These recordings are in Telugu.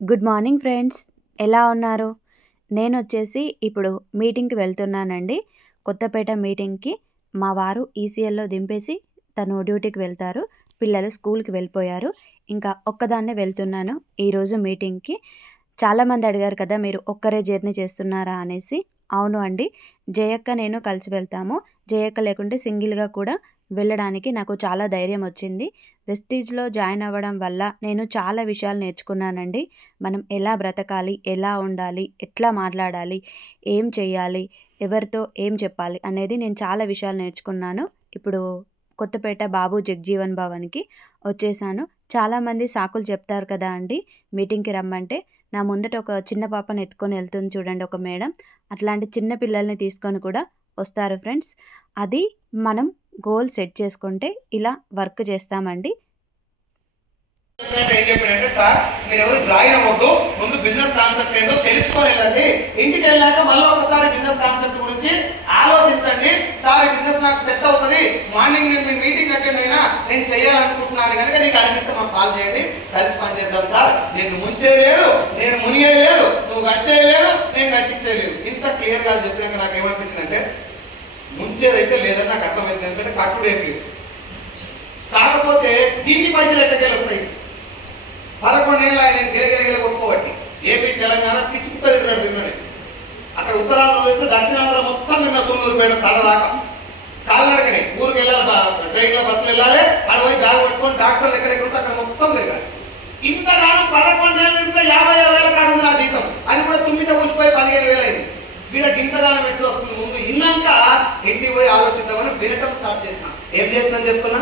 గుడ్ మార్నింగ్ ఫ్రెండ్స్, ఎలా ఉన్నారు? నేనొచ్చేసి ఇప్పుడు మీటింగ్‌కి వెళ్తున్నానండి. కొత్తపేట మీటింగ్‌కి. మా వారు ఈసీఎల్‌లో దింపేసి తను డ్యూటీకి వెళ్తారు. పిల్లలు స్కూల్‌కి వెళ్ళిపోయారు. ఇంకా ఒక్కదాన్నే వెళ్తున్నాను ఈరోజు మీటింగ్‌కి. చాలామంది అడిగారు కదా, మీరు ఒక్కరే జర్నీ చేస్తున్నారా అనేసి. అవును అండి. జయక్క నేను కలిసి వెళ్తాము. జయక్క లేకుంటే సింగిల్‌గా కూడా వెళ్ళడానికి నాకు చాలా ధైర్యం వచ్చింది. వెస్టీజ్‌లో జాయిన్ అవ్వడం వల్ల నేను చాలా విషయాలు నేర్చుకున్నానండి. మనం ఎలా బ్రతకాలి, ఎలా ఉండాలి, ఎట్లా మాట్లాడాలి, ఏం చేయాలి, ఎవరితో ఏం చెప్పాలి అనేది నేను చాలా విషయాలు నేర్చుకున్నాను. ఇప్పుడు కొత్తపేట బాబు జగ్జీవన్ భవన్‌కి వచ్చేసాను. చాలామంది సాకులు చెప్తారు కదా అండి మీటింగ్‌కి రమ్మంటే. నా ముందట ఒక చిన్న పాపని ఎత్తుకొని వెళ్తుంది చూడండి ఒక మేడం. అట్లాంటి చిన్న పిల్లల్ని తీసుకొని కూడా వస్తారు ఫ్రెండ్స్. అది మనం గోల్ సెట్ చేసుకుంటే ఇలా వర్క్ చేస్తామండి. ఏం చెప్పానంటే, సార్ మీరు ఎవరు జాయిన్ అవ్వద్దు, ముందు బిజినెస్ కాన్సెప్ట్ ఏందో తెలుసుకొని వెళ్ళండి. ఇంటికి వెళ్ళాక మళ్ళీ ఒకసారి బిజినెస్ కాన్సెప్ట్ గురించి ఆలోచించండి. సార్ ఈ బిజినెస్ నాకు సెట్ అవుతుంది, మార్నింగ్ నేను మీ మీటింగ్ అటెండ్ అయినా నేను చేయాలనుకుంటున్నాను కనుక నీకు అనిపిస్తే మాకు కాల్ చేయండి, కలిసి పనిచేద్దాం సార్. నేను ముంచేది లేదు, నేను మునిగేది లేదు, నువ్వు కట్టేది లేదు, నేను కట్టించేది. ఇంత క్లియర్గా చెప్పినాక నాకు ఏమనిపించిందంటే, ముంచేదైతే లేదని నాకు అర్థమైంది. ఎందుకంటే కట్టుడు ఏం లేదు. కాకపోతే దీన్ని పైసలు ఎట్టకెళ్ళి వస్తాయి. 11 ఏళ్ళు ఆయన గిరగిరగిర కొట్టుకోబట్టి ఏపీ తెలంగాణ పిచ్చుకుక్క తిరిగాడు తిన్నది. అక్కడ ఉత్తరాంధ్ర వేస్తే దక్షిణాంధ్ర మొత్తం నిన్న సూళ్ళూరుపేట తడదాకా కాలినడకనే ఊరికి వెళ్ళాలి, ట్రైన్లో బస్సులు వెళ్ళాలి, అక్కడ పోయి బ్యాగ్ పెట్టుకొని డాక్టర్లు ఎక్కడెక్కడ ఉంటే అక్కడ మొత్తం తిరగాలి. ఇంతగానో 11 ఏళ్ళు తిరిగితే 50,000 కాడుంది నా జీతం. అది కూడా తుమ్మిట ఊసిపోయి 15,000 అయింది. వీళ్ళకి ఇంతగానం ఎట్లు వస్తుంది ముందు ఇన్నాక ఇంటికి పోయి ఆలోచిద్దామని వినటం స్టార్ట్ చేసిన. ఏం చేసినా చెప్తున్నా,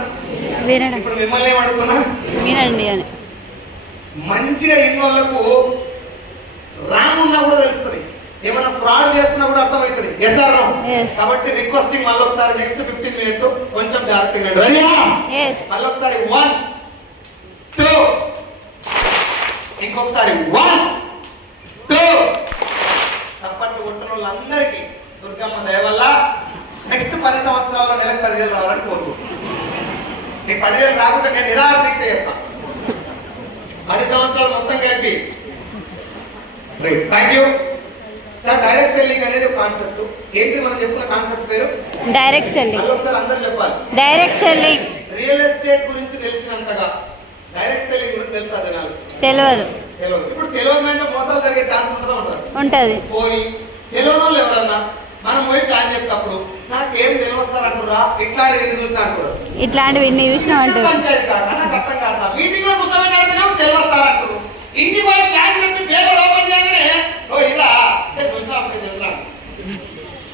ఇప్పుడు మిమ్మల్ని ఏం అడుగుతున్నా, వినండి అని. మంచిగా ఇన్నోళ్లకు రామున్నా కూడా తెలుస్తుంది, ఏమైనా ఫ్రాడ్ చేస్తున్నా కూడా అర్థమవుతుంది. Yes or no? కాబట్టి రిక్వెస్టింగ్ మళ్ళీ ఒకసారి నెక్స్ట్ 15 మినిట్స్ కొంచెం జాగ్రత్తగా మళ్ళీ ఒకసారి 1 2 ఇంకొకసారి 1 2 చప్పట్లు కొట్టిన వాళ్ళందరికీ దుర్గమ్మ దయ వల్ల నెక్స్ట్ 10 సంవత్సరాల్లో నెలకు 10,000 రావాలని కోరుకుంటున్నాను. నీకు 10,000 రాకుండా నేను నిరాహార దీక్ష చేస్తాను 10 సంవత్సరాలు మొత్తం కలిపి. Thank you sir. Direct selling అనేది ఒక కాన్సెప్ట్. ఏంటి మనం చెప్పుకున్న కాన్సెప్ట్ పేరు? Direct selling. మళ్ళీ ఒకసారి అందరూ చెప్పాలి. Direct selling. రియల్ ఎస్టేట్ గురించి తెలిసినంతగా డైరెక్ట్ సెల్లింగ్ గురించి తెలుసా జనాలు? తెలియదు. ఇప్పుడు తెలియదంటే మోసాలు జరిగే ఛాన్స్ ఉంటుందా? ఉంటుంది. పోయి తెలియని వాళ్ళు ఎవరన్నా మనం పోయి ప్లాన్ చెప్పేటప్పుడు నాకేం తెలియదు సార్ అంటురా, ఇట్లాంటివి చూసినా అంటారు, ఇట్లాంటివి చూసినా అంటారు. పంచాయతీ కాక నాకు అర్థం కాదు. మీటింగ్ లో కూర్చోబెట్టాడుతున్నాం తెలియదు సార్ అంటారు. ఇంటికి పోయి ప్లాన్ చెప్పి పేపర్ ఓపెన్ చేయగానే ఓ ఇదా చూసినా అప్పుడు తెలుసున్నాను.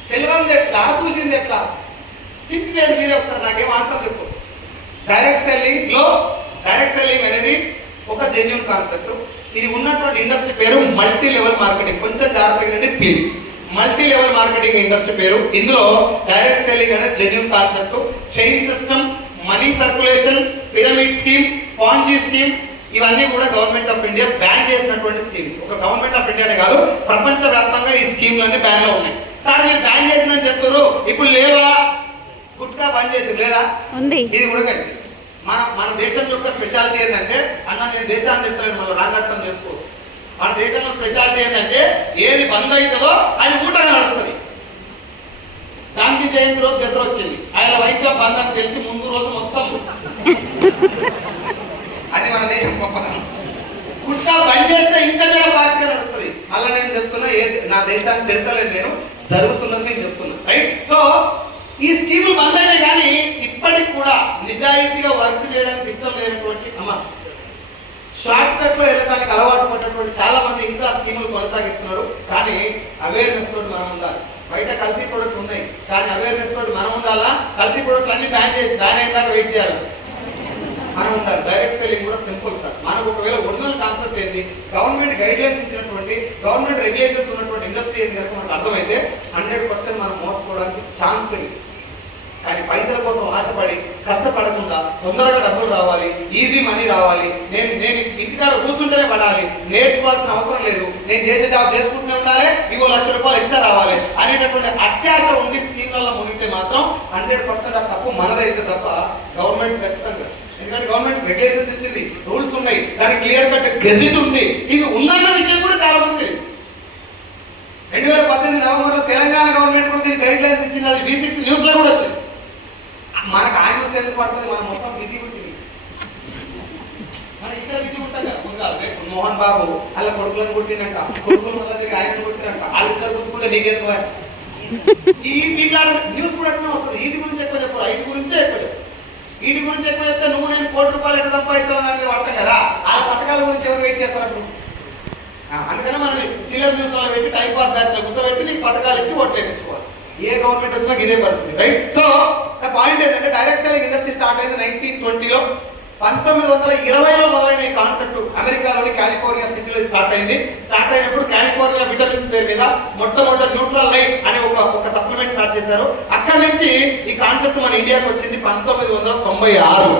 తెలియదు ఎట్లా, చూసింది ఎట్లా, థింక్ చేయండి మీరే ఒకసారి. నాకేం ఆన్సర్ చెప్పు. డైరెక్ట్ సెల్లింగ్ అనేది ఒక జెన్యూన్ కాన్సెప్ట్. ఇది ఉన్నటువంటి ఇండస్ట్రీ పేరు మల్టీ లెవెల్ మార్కెటింగ్. కొంచెం జాగ్రత్తగా please. Multi level marketing industry పేరు. ఇందులో డైరెక్ట్ సెల్లింగ్ అనేది genuine concept. Chain system, money circulation, pyramid scheme, Ponzi scheme, ఇవన్నీ కూడా గవర్నమెంట్ ఆఫ్ ఇండియా బ్యాన్ చేసినటువంటి స్కీమ్స్. ఒక గవర్నమెంట్ ఆఫ్ ఇండియానే కాదు, ప్రపంచ వ్యాప్తంగా ఈ స్కీమ్లన్నీ బ్యాన్ లో ఉన్నాయి. సార్ మీరు బ్యాన్ చేసిందని చెప్తారు, ఇప్పుడు లేవా? గుట్కా బంద్ చేసి లేదా? ఉంది. ఇది కూడా కానీ మన దేశం యొక్క స్పెషాలిటీ ఏంటంటే, అన్న నేను దేశాన్ని చెప్తాను, మళ్ళీ రాంగట్టం చేసుకో. మన దేశంలో స్పెషాలిటీ ఏంటంటే ఏది బంద్ అవుతుందో అది ఊటగా నడుస్తుంది. గాంధీ జయంతి రోజు దసరా వచ్చింది, ఆయన వైద్య బంద్ అని తెలిసి ముందు రోజు మొత్తం అది మన దేశం గొప్పతనం. గుట్కా బంద్ చేస్తే ఇంకా జర ఫాస్ట్గా నడుస్తుంది. అలా నేను చెప్తున్నా, నా దేశాన్ని తిడతలేదు, నేను జరుగుతున్నది నేను చెప్తున్నా. రైట్? సో ఈ స్కీములు బంద్ అయినాయి, కానీ ఇప్పటికి కూడా నిజాయితీగా వర్క్ చేయడానికి ఇష్టం లేనటువంటి షార్ట్ కట్ లో వెళ్ళడానికి అలవాటు పడ్డటువంటి చాలా మంది ఇంకా స్కీములు కొనసాగిస్తున్నారు. కానీ అవేర్నెస్ తోటి మనం ఉండాలి. బయట కల్తీ ప్రొడక్ట్ ఉన్నాయి, కానీ అవేర్నెస్ తోటి మనం ఉండాలా. కల్తీ ప్రొడక్ట్ అన్ని బ్యాన్ అయ్యేదాకా వెయిట్ చేయాలి, మనం ఉండాలి. డైరెక్ట్ సెల్లింగ్ కూడా సింపుల్ సార్. మనకు ఒకవేళ ఒరిజినల్ కాన్సెప్ట్ ఏంది, గవర్నమెంట్ గైడ్ లైన్స్ ఇచ్చినటువంటి, గవర్నమెంట్ రెగ్యులేషన్స్ ఉన్నటువంటి ఇండస్ట్రీ ఏంది కనుక మనకు అర్థమైతే 100% మనం మోసపోవడానికి ఛాన్స్ ఉంది. కానీ పైసల కోసం ఆశపడి కష్టపడకుండా తొందరగా డబ్బులు రావాలి, ఈజీ మనీ రావాలి, నేను ఇంటికాడ కూర్చుంటేనే పడాలి, నేర్చుకోవాల్సిన అవసరం లేదు, నేను చేసే జాబ్ చేసుకుంటూనే ఉండాలి, ఇంకో ₹1,00,000 ఎక్స్ట్రా రావాలి అనేటటువంటి అత్యాశ ఉండి స్కీమ్లలో మునిగితే మాత్రం 100% ఆ తప్పు మనదైతే తప్ప గవర్నమెంట్ ఖచ్చితంగా. ఎందుకంటే గవర్నమెంట్ రెగ్యులేషన్స్ ఇచ్చింది, రూల్స్ ఉన్నాయి, దానికి క్లియర్ కట్ గెజిట్ ఉంది. ఇది ఉందన్న విషయం కూడా చాలా మంది తెలియదు. 2018 నవంబర్లో తెలంగాణ గవర్నమెంట్ కూడా దీనికి గైడ్ లైన్స్ ఇచ్చింది. అది B6 న్యూస్లో కూడా వచ్చింది. మనకు ఆ న్యూస్ ఎందుకు పడుతుంది? మనం మొత్తం బిజీ ఉంటుంది. మనం ఇక్కడ బిజీ ఉంటాం కదా. ముందుగా మోహన్ బాబు అలా కొడుకులను కొట్టినంట, కొడుకులు వల్ల ఆయన కొట్టినంట, వాళ్ళిద్దరు కొట్టుకుంటే నీకేందుకు ఈ న్యూస్ కూడా ఎట్లా వస్తుంది. వీటి గురించి ఎక్కువ చెప్పారు, వీటి గురించే ఎక్కువ చెప్పారు. వీటి గురించి ఎక్కువ చెప్తే నువ్వు నేను ₹1 ఎట్లా సంపాదించాలని దాని మీద పడతాం కదా. ఆ పథకాల గురించి ఎవరు వెయిట్ చేస్తారు అప్పుడు? అందుకనే మనం చిల్లర్ న్యూస్ పెట్టి టైం పాస్ బ్యాచ్ లో కూర్చోబెట్టి నీకు పథకాలు ఇచ్చి ఓట్లు వేయించుకోవాలి. ఏ గవర్నమెంట్ వచ్చినా ఇదే పరిస్థితి, రైట్? సో పాయింట్ ఏంటంటే డైరెక్ట్ సెల్లింగ్ ఇండస్ట్రీ స్టార్ట్ అయింది 1920లో. 1920లో మొదలైన ఈ కాన్సెప్ట్ అమెరికాలోని కాలిఫోర్నియా సిటీలో స్టార్ట్ అయింది. స్టార్ట్ అయినప్పుడు కాలిఫోర్నియా విటమిన్స్ పేరు మీద మొట్టమొదటి న్యూట్రల్ లైట్ అనే ఒక సప్లిమెంట్ స్టార్ట్ చేశారు. అక్కడి నుంచి ఈ కాన్సెప్ట్ మన ఇండియాకి వచ్చింది 1996.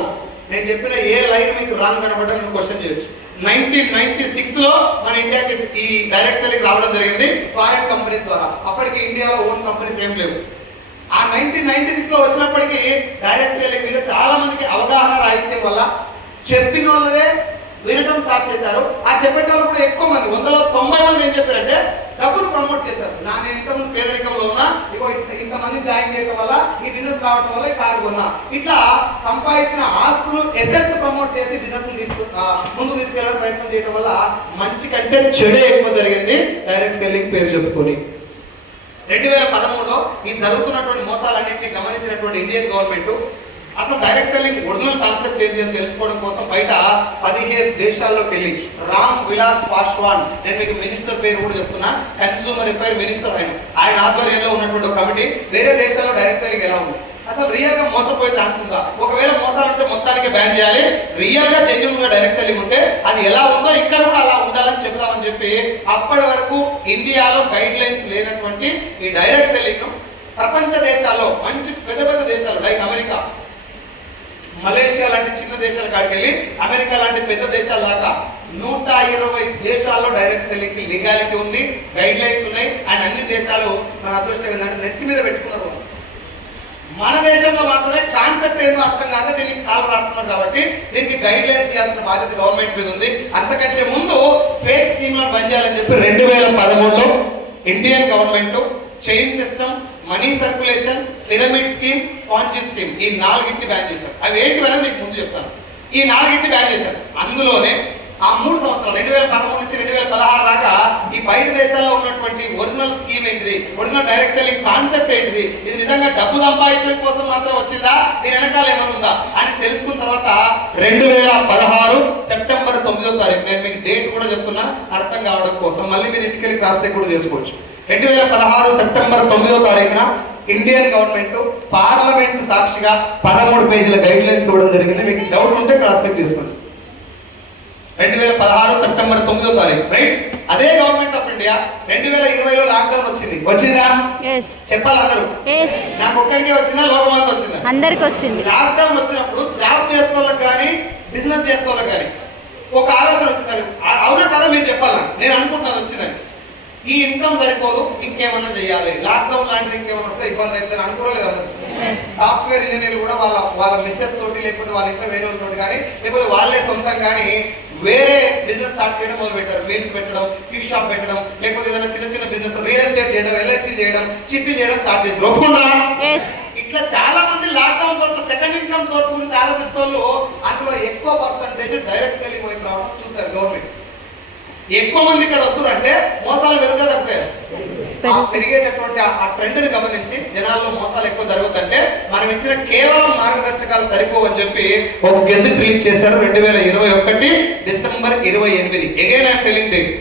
నేను చెప్పిన ఏ లైన్ మీకు రాంగ్ కనబడ్డా నేను క్వశ్చన్ చేయొచ్చు. 1996లో మన ఇండియాకి ఈ డైరెక్ట్ సెల్లింగ్ రావడం జరిగింది ఫారిన్ కంపెనీస్ ద్వారా. అప్పటికి ఇండియాలో ఓన్ కంపెనీస్ ఏం లేవు. ఆ 1996లో వచ్చినప్పటికీ డైరెక్ట్ సెల్లింగ్ మీద చాలా మందికి అవగాహన రాహిత్యం వల్ల చెప్పిన వాళ్ళదే వినటం స్టార్ట్ చేశారు. ఆ చెప్పేటోళ్ళు కూడా ఎక్కువ మంది, 190 మంది ఏం చెప్పారంటే డబ్బులు ప్రమోట్ చేశారు. నేను ఇంతకుముందు పేదరికంలో ఉన్నా, ఇగో ఇంతమంది జాయిన్ చేయడం వల్ల ఈ బిజినెస్ రావడం వల్ల ఈ కారు కొన్నా, ఇట్లా సంపాదించిన ఆస్తులు ఎసెట్స్ ప్రమోట్ చేసి బిజినెస్ ముందుకు తీసుకెళ్ళడానికి ప్రయత్నం చేయడం వల్ల మంచి కంటే చెడే ఎక్కువ జరిగింది డైరెక్ట్ సెల్లింగ్ పేరు చెప్పుకొని. 2013లో ఈ జరుగుతున్నటువంటి మోసాలన్నింటినీ గమనించినటువంటి ఇండియన్ గవర్నమెంట్ అసలు డైరెక్ట్ సెల్లింగ్ ఒరిజినల్ కాన్సెప్ట్ ఏంటి అని తెలుసుకోవడం కోసం బయట 15 దేశాల్లోకి వెళ్ళి రామ్ విలాస్ పాస్వాన్, నేను మీకు మినిస్టర్ పేరు కూడా చెప్తున్నా, కన్స్యూమర్ అఫైర్ మినిస్టర్ ఆయన ఆధ్వర్యంలో ఉన్నటువంటి ఒక కమిటీ వేరే దేశాల్లో డైరెక్ట్ సెల్లింగ్ ఎలా ఉంది, అసలు రియల్ గా మోసపోయే ఛాన్స్ ఉందా, ఒకవేళ మోసాలంటే మొత్తానికి బ్యాన్ చేయాలి, రియల్ గా జెన్యూన్ గా డైరెక్ట్ సెల్లింగ్ ఉంటే అది ఎలా ఉందో ఇక్కడ కూడా అలా ఉండాలని చెప్దామని చెప్పి అప్పటి వరకు ఇండియాలో గైడ్ లైన్స్ లేనటువంటి ఈ డైరెక్ట్ సెల్లింగ్ ప్రపంచ దేశాల్లో మంచి పెద్ద పెద్ద దేశాలు లైక్ అమెరికా, మలేషియా లాంటి చిన్న దేశాల కాడికి వెళ్ళి అమెరికా లాంటి పెద్ద దేశాల దాకా 120 దేశాల్లో డైరెక్ట్ సెల్లింగ్ కి లీగాలిటీ ఉంది, గైడ్ లైన్స్ ఉన్నాయి. అండ్ అన్ని దేశాలు మన అదృష్టం ఏంటంటే నెత్తి మీద పెట్టుకున్నారు. మన దేశంలో మాత్రమే కాన్సెప్ట్ ఏదో అర్థం కాక దీనికి కాలు రాస్తున్నారు. కాబట్టి దీనికి గైడ్ లైన్స్ చేయాల్సిన బాధ్యత గవర్నమెంట్ మీద ఉంది. అంతకంటే ముందు ఫేక్ స్కీమ్లను బంద్ చేయాలని చెప్పి 2013లో Indian government chain system, money circulation, pyramid scheme, Ponzi scheme ఈ 4ని బ్యాన్ చేశారు. అవి ఏంటి అనేది మీకు ముందు చెప్తాను. ఈ 4ని బ్యాన్ చేశారు. అందులోనే ఆ 3 సంవత్సరాలు 2013 నుంచి 2016 దాకా ఈ బయట దేశాల్లో ఉన్నటువంటి ఒరిజినల్ స్కీమ్ ఏంటిది, ఒరిజినల్ డైరెక్ట్ సెల్లింగ్ కాన్సెప్ట్ ఏంటిది, ఇది నిజంగా డబ్బు సంపాదించడం కోసం మాత్రం వచ్చిందా, దీని వెనకాల ఏమైనా ఉందా అని తెలుసుకున్న తర్వాత 2016 సెప్టెంబర్ 9వ తారీఖు, నేను మీకు డేట్ కూడా చెప్తున్నా అర్థం కావడం కోసం, మళ్ళీ మీరు ఇంటికి వెళ్ళి క్రాస్ చెక్ కూడా చేసుకోవచ్చు. 2016 సెప్టెంబర్ 9వ తారీఖున ఇండియన్ గవర్నమెంట్ పార్లమెంట్ సాక్షిగా 13 పేజీల గైడ్ లైన్స్ ఇవ్వడం జరిగింది. మీకు డౌట్ ఉంటే క్రాస్ చెక్ చేసుకోండి. 2016 సెప్టెంబర్ 9వ తారీఖు, రైట్? అదే గవర్నమెంట్ ఆఫ్ ఇండియా 2020లో లాక్డౌన్ వచ్చిందా? చెప్పాలి అందరూ. నాకు ఒక్కరికే వచ్చిందా, లోకమంతా వచ్చిందా? అందరికి వచ్చింది. లాక్డౌన్ వచ్చినప్పుడు జాబ్ చేసే వాళ్ళకి కానీ బిజినెస్ చేసే వాళ్ళకి కానీ ఒక ఆలోచన వచ్చింది. అవునా కదా మీరు చెప్పాలా? నేను అనుకుంటున్నాను వచ్చిందని. ఈ ఇన్కమ్ సరిపోదు, ఇంకేమన్నా చేయాలి, లాక్డౌన్ లాంటిది ఇంకేమన్నా వస్తే ఇబ్బంది అయితే అనుకోలేదు. సాఫ్ట్వేర్ ఇంజనీర్లు కూడా వాళ్ళ మిస్సెస్ తోటి, లేకపోతే వాళ్ళ ఇంట్లో వేరే వాళ్ళతోటి కానీ, లేకపోతే వాళ్ళే సొంతం కానీ వేరే బిజినెస్ స్టార్ట్ చేయడం మొదలు పెట్టారు. మీల్స్ పెట్టడం, టీ షాప్ పెట్టడం, లేకపోతే ఏదైనా చిన్న చిన్న బిజినెస్, రియల్ ఎస్టేట్ చేయడం, LIC చేయడం, చిట్టి చేయడం స్టార్ట్ చేశారు. ఒప్పుకుంటారా? ఇట్లా చాలా మంది లాక్డౌన్ తర్వాత సెకండ్ ఇన్కమ్ సోర్స్ గురించి ఆలోచిస్తూ అందులో ఎక్కువ పర్సంటేజ్ డైరెక్ట్ సెల్లింగ్ వైపు రావడం చూసారు గవర్నమెంట్. ఎక్కువ మంది ఇక్కడ వస్తున్నారంటే మోసాలు పెరుగుతా తగ్గుతాయి. పెరిగేటటువంటి ఆ ట్రెండ్ని గమనించి జనాల్లో మోసాలు ఎక్కువ జరుగుతుంటే మనం ఇచ్చిన కేవలం మార్గదర్శకాలు సరిపోవని చెప్పి ఒక గెజెట్ రిలీజ్ చేశారు 2021 December 28. Again I'm telling date,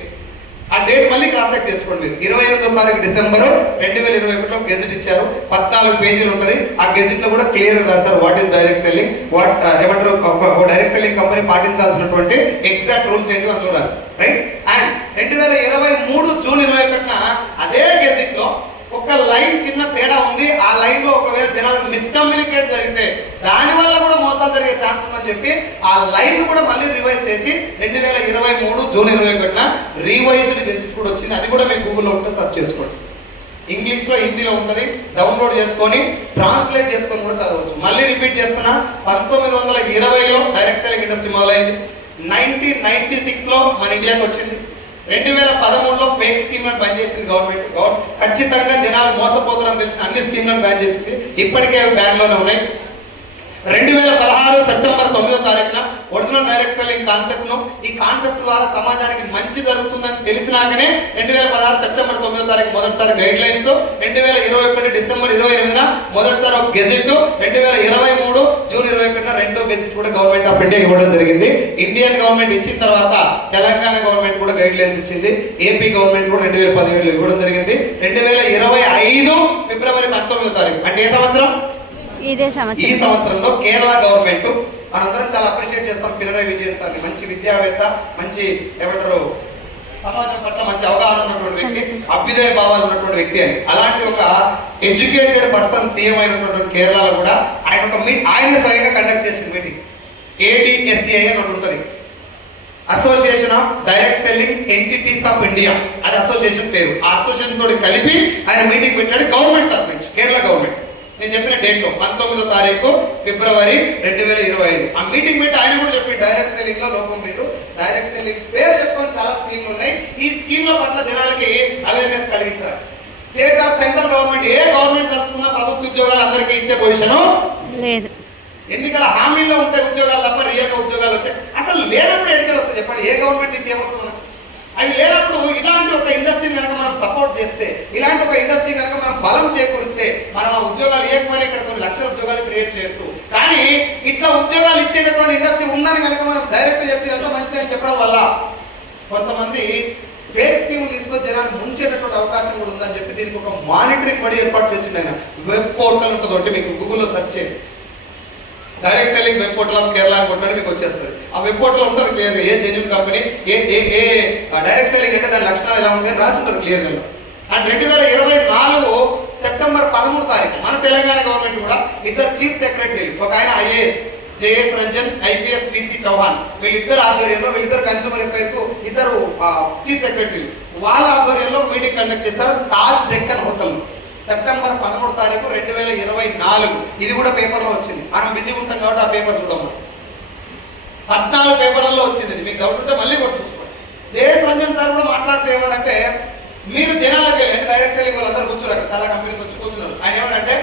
ఆ డేట్ మళ్ళీ క్రాస్ చెక్ చేసుకోండి. 28వ తారీఖు డిసెంబర్ 2021లో గెజెట్ ఇచ్చారు. 14 పేజీలు ఉంటుంది. ఆ గెజెట్ లో కూడా క్లియర్ గా రాశారు what is direct selling, what ఏమంటారు డైరెక్ట్ సెల్లింగ్ కంపెనీ పాటించాల్సినటువంటి ఎగ్జాక్ట్ రూల్స్ ఏంటి అందులో రాశారు, రైట్? అండ్ 2023 జూన్ 21న అదే గెజెట్ లో ఒక లైన్ చిన్న తేడా ఉంది. ఆ లైన్ లో ఒకవేళ జనాలకు మిస్కమ్యూనికేట్ జరిగితే దాని వల్ల కూడా మోసాలు జరిగే ఛాన్స్ ఉందని చెప్పి ఆ లైన్ కూడా మళ్ళీ రివైజ్ చేసి 2023 జూన్ 21న రివైజ్డ్ గెజెట్ కూడా వచ్చింది. అది కూడా మీకు గూగుల్లో ఉంటే సెర్చ్ చేసుకోండి. ఇంగ్లీష్ లో, హిందీలో ఉంటుంది. డౌన్లోడ్ చేసుకొని ట్రాన్స్లేట్ చేసుకొని కూడా చదవచ్చు. మళ్ళీ రిపీట్ చేస్తున్నా, 1920లో డైరెక్ట్ సెల్లింగ్ ఇండస్ట్రీ మొదలైంది. 1996లో మన ఇండియాకి వచ్చింది. 2013లో ఫేక్ స్కీమ్లను బ్యాన్ చేసింది గవర్నమెంట్. ఖచ్చితంగా జనాలు మోసపోతారని తెలిసిన అన్ని స్కీమ్లను బ్యాన్ చేసింది. ఇప్పటికే అవి బ్యాన్లోనే ఉన్నాయి. 2016 సెప్టెంబర్ 9వ తారీఖున ఒరిజినల్ డైరెక్ట్ సెల్లింగ్ కాన్సెప్ట్ ను, ఈ కాన్సెప్ట్ ద్వారా సమాజానికి మంచి జరుగుతుందని తెలిసినాకనే 2016 సెప్టెంబర్ 9వ తారీఖు మొదటిసారి గైడ్ లైన్స్, 2021 డిసెంబర్ 28న మొదటిసారి ఒక గెజెట్, 2023 జూన్ 21న రెండో గెజెట్ కూడా గవర్నమెంట్ ఆఫ్ ఇండియా ఇవ్వడం జరిగింది. ఇండియన్ గవర్నమెంట్ ఇచ్చిన తర్వాత తెలంగాణ గవర్నమెంట్ కూడా గైడ్ లైన్స్ ఇచ్చింది. ఏపీ గవర్నమెంట్ కూడా 2017లో ఇవ్వడం జరిగింది. 2025 ఫిబ్రవరి 19వ తారీఖు అంటే ఏ సంవత్సరం? ఇదే ఈ సంవత్సరం. సంవత్సరంలో కేరళ గవర్నమెంట్, మనందరం చాలా అప్రిషియేట్ చేస్తాం పినరయ్ విజయన్ సార్ని, మంచి విద్యావేత్త, మంచి ఏమంటారు సమాజం పట్ల మంచి అవగాహన ఉన్నటువంటి వ్యక్తి, అభ్యుదయ భావాలు ఉన్నటువంటి వ్యక్తి అని. అలాంటి ఒక ఎడ్యుకేటెడ్ పర్సన్ సీఎం అయినటువంటి కేరళలో కూడా ఆయన స్వయంగా కండక్ట్ చేసిన మీటింగ్ ADSCI అని ఒకటి ఉంటుంది, association of direct selling entities of India, అది అసోసియేషన్ పేరు. ఆ అసోసియేషన్ తోటి కలిపి ఆయన మీటింగ్ పెట్టాడు గవర్నమెంట్ తరఫు నుంచి, కేరళ గవర్నమెంట్. నేను చెప్పిన డేట్లో 19వ తారీఖు ఫిబ్రవరి 2025 ఆ మీటింగ్ పెట్టి ఆయన కూడా చెప్పి డైరెక్ట్ సెల్లింగ్ లో లోపం లేదు, డైరెక్ట్ సెల్లింగ్ పేరు చెప్పుకొని చాలా స్కీమ్లు ఉన్నాయి, ఈ స్కీమ్ల పట్ల జనాలకి అవేర్నెస్ కలిగించాలి. స్టేట్ ఆఫ్ సెంట్రల్ గవర్నమెంట్ ఏ గవర్నమెంట్ తలుచుకున్న ప్రభుత్వ ఉద్యోగాలు అందరికీ ఇచ్చే పొజిషన్ లేదు. ఎన్నికల హామీల్లో ఉంటే ఉద్యోగాలు తప్ప రియల్గా ఉద్యోగాలు వచ్చాయి. అసలు లేనప్పుడు ఎన్నికలు వస్తాయి చెప్పండి? ఏ గవర్నమెంట్ ఇంటి ఏమొస్తుంది? అవి లేనప్పుడు ఇలాంటి ఒక ఇండస్ట్రీని కనుక మనం సపోర్ట్ చేస్తే, ఇలాంటి ఒక ఇండస్ట్రీ కనుక మనం బలం చేకూరిస్తే, మనం ఆ ఉద్యోగాలు ఇవ్వకపోయినా ఇక్కడ కొన్ని లక్షల ఉద్యోగాలు క్రియేట్ చేయొచ్చు. కానీ ఇట్లా ఉద్యోగాలు ఇచ్చేటటువంటి ఇండస్ట్రీ ఉందని కనుక మనం డైరెక్ట్ చెప్పి ఎంతో మంచిది అని చెప్పడం వల్ల కొంతమంది ఫేక్ స్కీమ్ తీసుకొని జనాలు ముంచేటటువంటి అవకాశం కూడా ఉందని చెప్పి దీనికి ఒక మానిటరింగ్ బడి ఏర్పాటు చేసింది ఆయన. వెబ్ పోర్టల్ ఉంటుంది ఒకటి, మీకు గూగుల్లో సెర్చ్ చేయండి, direct selling web portal of Kerala అని కొట్టండి, మీకు వచ్చేస్తుంది. ఆ వెబ్ పోర్టల్ ఉంటుంది క్లియర్గా, ఏ జెన్యూన్ కంపెనీ, ఏ డైరెక్ట్ సెల్లింగ్ అంటే దాని లక్షణాలు ఎలా ఉంటాయని రాసి ఉంటుంది క్లియర్గా. అండ్ 2024 సెప్టెంబర్ 13వ తారీఖు మన తెలంగాణ గవర్నమెంట్ కూడా ఇద్దరు చీఫ్ సెక్రటరీ, ఒక ఆయన IAS JS Ranjan, IPS PC Chauhan, వీళ్ళిద్దరు ఆధ్వర్యంలో, వీళ్ళిద్దరు కన్స్యూమర్ అఫైర్స్ ఇద్దరు చీఫ్ సెక్రటరీ, వాళ్ళ ఆధ్వర్యంలో మీటింగ్ కండక్ట్ చేస్తారు తాజ్ డెక్కన్ హోటల్ సెప్టెంబర్ 13వ తారీఖు 2024. ఇది కూడా పేపర్లో వచ్చింది, మనం బిజీగా ఉంటాం కాబట్టి ఆ పేపర్ చూడము. 14 పేపర్లలో వచ్చింది. మీకు డౌట్ ఉంటే మళ్ళీ కూడా చూసుకోండి. JS రంజన్ సార్ కూడా మాట్లాడుతూ ఏమనంటే, మీరు జనాలకు వెళ్ళి డైరెక్ట్ సెల్లింగ్ వాళ్ళందరూ కూర్చోరు, అక్కడ చాలా కంపెనీస్ వచ్చి కూర్చున్నారు. ఆయన ఏమనంటే,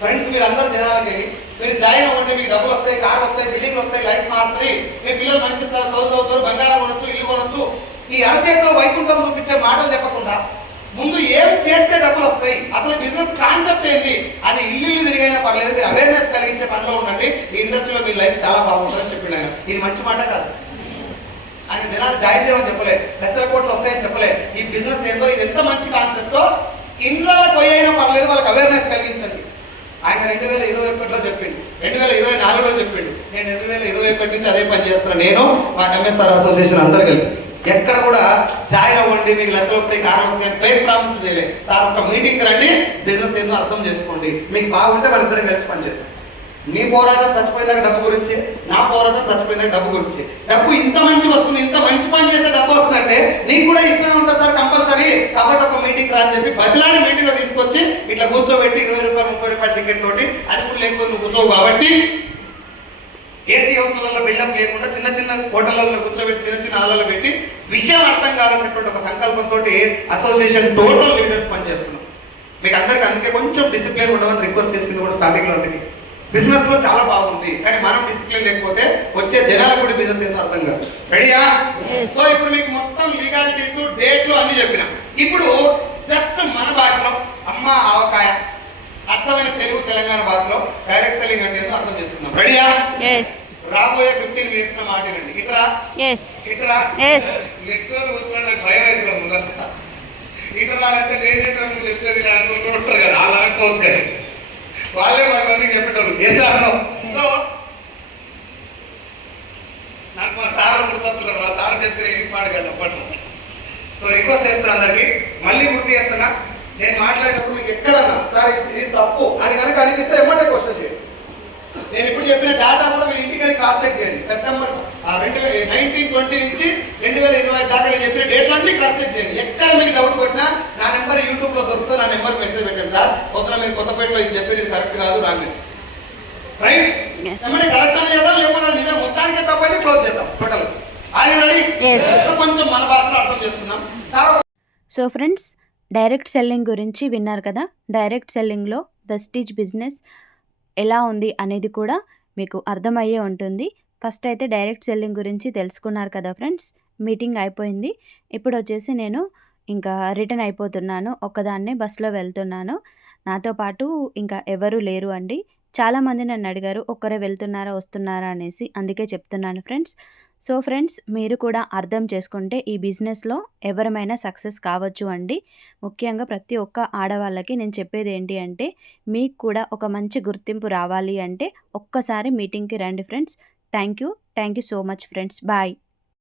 ఫ్రెండ్స్ మీరు అందరూ జనాలకు వెళ్ళి మీరు జాయిన్ అవ్వండి, మీకు డబ్బులు వస్తాయి, కార్ వస్తాయి, బిల్డింగ్లు వస్తాయి, లైఫ్ మారుతుంది, మీ పిల్లలు మంచి చదువుతారు, బంగారం కొనొచ్చు, ఇల్లు కొనొచ్చు, ఈ అరచేతిలో వైకుంఠం చూపించే మాటలు చెప్పకుండా ముందు ఏం చేస్తే డబ్బులు వస్తాయి, అసలు బిజినెస్ కాన్సెప్ట్ ఏంటి, అది ఇల్లు తిరిగైనా పర్లేదు, మీరు అవేర్నెస్ కలిగించే పనిలో ఉండండి, ఈ ఇండస్ట్రీలో మీ లైఫ్ చాలా బాగుంటుందని చెప్పిన ఆయన. ఇది మంచి మాట కాదు. ఆయన జనాలు జాయిన్ చేయమని చెప్పలే, లక్షల కోట్లు వస్తాయని చెప్పలే. ఈ బిజినెస్ ఏందో, ఇది ఎంత మంచి కాన్సెప్టో, ఇంట్లో పోయి అయినా పర్లేదు వాళ్ళకి అవేర్నెస్ కలిగించండి. ఆయన 2021లో చెప్పిండు, 2024లో చెప్పిండు. నేను 2021 నుంచి అదే పని చేస్తున్నాను. నేను మా MSR అసోసియేషన్ అందరు కలిపి ఎక్కడ కూడా జాయిన్ అవ్వండి, మీకు లెక్కలు వస్తాయి, కారణం వస్తాయి, ఫేక్ ప్రామిస్ చేయలేదు సార్. ఒక మీటింగ్కి రండి, బిజినెస్ ఏందో అర్థం చేసుకోండి, మీకు బాగుంటే మన ఇద్దరం కలిసి పనిచేద్దాం. మీ పోరాటం చచ్చిపోయిందాక డబ్బు గురించి, నా పోరాటం చచ్చిపోయిందాక డబ్బు గురించి. డబ్బు ఇంత మంచి వస్తుంది, ఇంత మంచి పని చేస్తే డబ్బు వస్తుందంటే నీకు కూడా ఇష్టమే ఉంటుంది సార్ కంపల్సరీ, కాబట్టి ఒక మీటింగ్ రా అని చెప్పి బదిలాడి మీటింగ్లో తీసుకొచ్చి ఇట్లా కూర్చోబెట్టి 20 రూపాయలు 30 రూపాయల టికెట్ తోటి అది కూడా లేకపోతే నువ్వు కూర్చోవు కాబట్టి ఏసీ హోటళ్ళలో బిల్డప్ లేకుండా చిన్న చిన్న హోటళ్ళలో కూర్చోబెట్టి చిన్న చిన్న హాల్లో పెట్టి విషయం అర్థం కావాలన్నటువంటి ఒక సంకల్పంతో అసోసియేషన్ టోటల్ లీడర్స్ పనిచేస్తున్నాం. మీకు అందరికీ అందుకే కొంచెం డిసిప్లిన్ ఉండమని రిక్వెస్ట్ చేసింది కూడా స్టార్టింగ్లో. అందుకే బిజినెస్ లో చాలా బాగుంది, కానీ మనం డిసిప్లిన్ లేకపోతే వచ్చే జనాలకు కూడా బిజినెస్ ఏందో అర్థం కాదు. రెడీయా? సో ఇప్పుడు మీకు మొత్తం లీగాలిటీస్, డేట్లు అన్ని చెప్పినా. ఇప్పుడు జస్ట్ మన భాషలో అమ్మ ఆవకాయ, అచ్చమైన తెలుగు తెలంగాణ భాషలో డైరెక్ట్ సెల్లింగ్ అంటే ఏందో అర్థం చేసుకుందాం. రెడీయా? రాబోయే 15 మినిట్స్ మాట్లాడండి. ఇట్రా ఇట్రా లెక్చర్ కూర్చున్నాడు, నాకు భయం అవుతుంది ముందంతా. ఇట్రా అంటే నేను చెప్పిన చెప్పేది అనుకుంటుంటారు కదా, అలా అనుకోవచ్చు కానీ వాళ్ళే 10 మందికి చెప్పేటోళ్ళు చేశాను. సో నాకు మా సార్ గుర్తొస్తున్నారు, మా సార్ చెప్తే ఇంటికి పాడగలను అప్పట్లో. సో రిక్వెస్ట్ చేస్తాను అందరికి, మళ్ళీ గుర్తు చేస్తున్నా, నేను మాట్లాడేటప్పుడు మీకు ఎక్కడన్నా సార్ ఇది తప్పు అని కనుక అనిపిస్తే ఏమంటే క్వశ్చన్ చేయండి. నేను ఇప్పుడు చెప్పిన డేటా కూడా మీరు ఇంటికి వెళ్ళి క్రాస్ చెక్ చేయండి. సెప్టెంబర్ 1920 నుంచి 2020 దాకా నేను చెప్పిన డేట్లు అన్ని క్రాస్ చెక్ చేయండి. ఎక్కడ మీకు డౌట్ వచ్చినా నా నెంబర్ యూట్యూబ్లో దొరుకుతుంది, నా నెంబర్ మెసేజ్ పెట్టండి. సార్ పొద్దున మీరు కొత్తపేటలో ఇది చెప్పేది ఇది కరెక్ట్ కాదు, రాంగ్, రైట్? ఏమంటే కరెక్ట్ అని కదా లేకపోతే నిజం మొత్తానికి తప్పైతే క్లోజ్ చేద్దాం total. Are you ready? Yes. కొంచెం మన భాషలో అర్థం చేసుకుందాం sir. So friends, direct selling గురించి విన్నారు కదా. డైరెక్ట్ సెల్లింగ్లో వెస్టీజ్ బిజినెస్ ఎలా ఉంది అనేది కూడా మీకు అర్థమయ్యే ఉంటుంది. ఫస్ట్ అయితే డైరెక్ట్ సెల్లింగ్ గురించి తెలుసుకున్నారు కదా ఫ్రెండ్స్. మీటింగ్ అయిపోయింది. ఇప్పుడు వచ్చేసి నేను ఇంకా రిటర్న్ అయిపోతున్నాను. ఒక్కదాన్నే బస్సులో వెళ్తున్నాను. నాతో పాటు ఇంకా ఎవరు లేరు అండి. చాలామంది నన్ను అడిగారు, ఒక్కరే వెళ్తున్నారా వస్తున్నారా అనేసి. అందుకే చెప్తున్నాను ఫ్రెండ్స్. సో ఫ్రెండ్స్, మీరు కూడా అర్థం చేసుకుంటే ఈ బిజినెస్లో ఎవరమైనా సక్సెస్ కావచ్చు అండి. ముఖ్యంగా ప్రతి ఒక్క ఆడవాళ్ళకి నేను చెప్పేది ఏంటి అంటే, మీకు కూడా ఒక మంచి గుర్తింపు రావాలి అంటే ఒక్కసారి మీటింగ్కి రండి friends. Thank you so much friends. Bye.